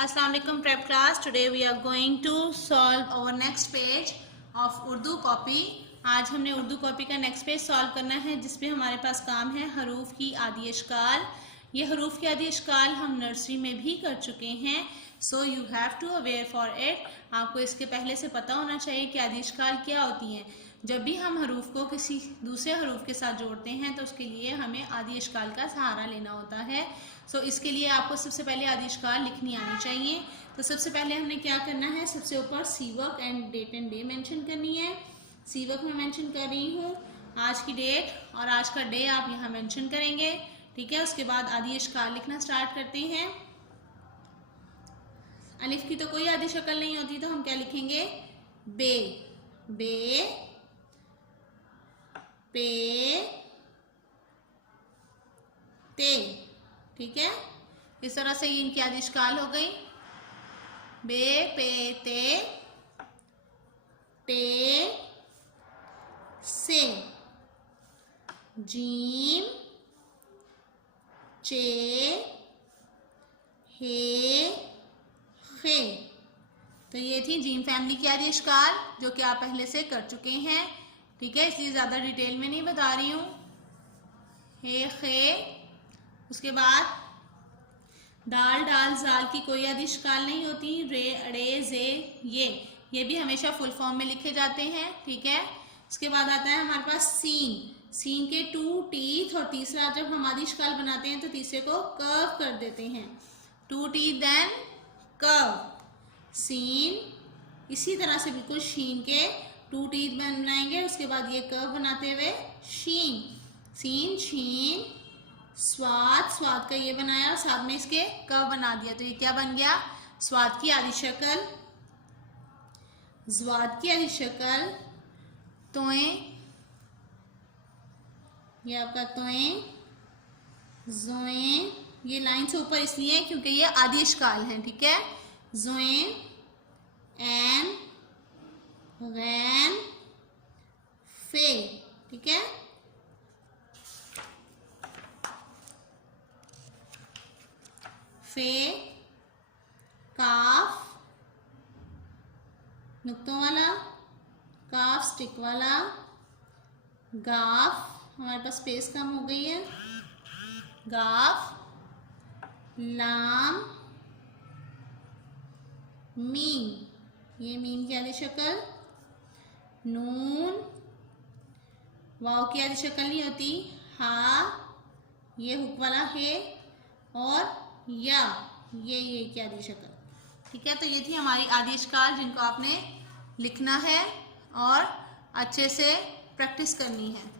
Assalamu alaikum prep class. Today we are going to solve our next page of Urdu copy. आज हमने Urdu copy का next page solve करना है जिसपे हमारे पास काम है हरूफ की आदि अशकाल. ये हरूफ की आदि अशकाल हम नर्सरी में भी कर चुके हैं. So you have to aware for it. आपको इसके पहले से पता होना चाहिए कि आदि अशकाल क्या होती हैं. जब भी हम हरूफ को किसी दूसरे हरूफ के साथ जोड़ते हैं तो उसके लिए हमें आदि अशकाल का सहारा लेना होता है. सो इसके लिए आपको सबसे पहले आदि अशकाल लिखनी आनी चाहिए. तो सबसे पहले हमने क्या करना है, सबसे ऊपर सीवक and date and day mention करनी है. सीवक में मेंशन कर रही हूँ आज की डेट और आज का डे आप यहाँ मेंशन करेंगे. ठीक है, उसके बाद आदि अशकाल लिखना स्टार्ट करते हैं. अलिफ की तो कोई आदि शक्ल नहीं होती तो हम क्या लिखेंगे, बे, बे, पे, ते. ठीक है, इस तरह से ये इनकी आदि अशकाल हो गई. बे, पे, ते, टे, से, जीम, चे, हे, खे. तो ये थी जीम फैमिली की आदि अशकाल जो कि आप पहले से कर चुके हैं. ठीक है, इसलिए ज़्यादा डिटेल में नहीं बता रही हूँ. हे, खे. उसके बाद दाल, डाल, जाल की कोई आदि अशकाल नहीं होती. रे, अड़े, जे, ये भी हमेशा फुल फॉर्म में लिखे जाते हैं. ठीक है, उसके बाद आता है हमारे पास सीन. सीन के 2 टीथ और तीसरा जब हम आदि अशकाल बनाते हैं तो तीसरे को कर्व कर देते हैं. 2 टीथ देन कर्व. सीन इसी तरह से बिल्कुल शीन के 2 टीथ बनाएंगे. उसके बाद ये कर्व बनाते हुए शीन. सीन, शीन, स्वाद, स्वाद का ये बनाया और साथ में इसके कर्व बना दिया. तो ये क्या बन गया, स्वाद की आदि शक्ल, ज्वाद की आदि शक्ल, तोएं, ये आपका तोएं, जोएं. ये लाइन से ऊपर इसलिए क्योंकि ये आदि अशकाल हैं. ठीक है, जोएं, एन, गैन, फे. ठीक है, फे, काफ नुक्तों वाला, काफ स्टिक वाला, गाफ, हमारे पास स्पेस कम हो गई है, गाफ, लाम, मीम, ये मीम की आदि शक्ल, नून, वाव की आदि शक्ल नहीं होती, हा, ये हुक वाला है, और या, ये की आदि शक्ल. ठीक है, तो ये थी हमारी आदि अशकाल जिनको आपने लिखना है और अच्छे से प्रैक्टिस करनी है.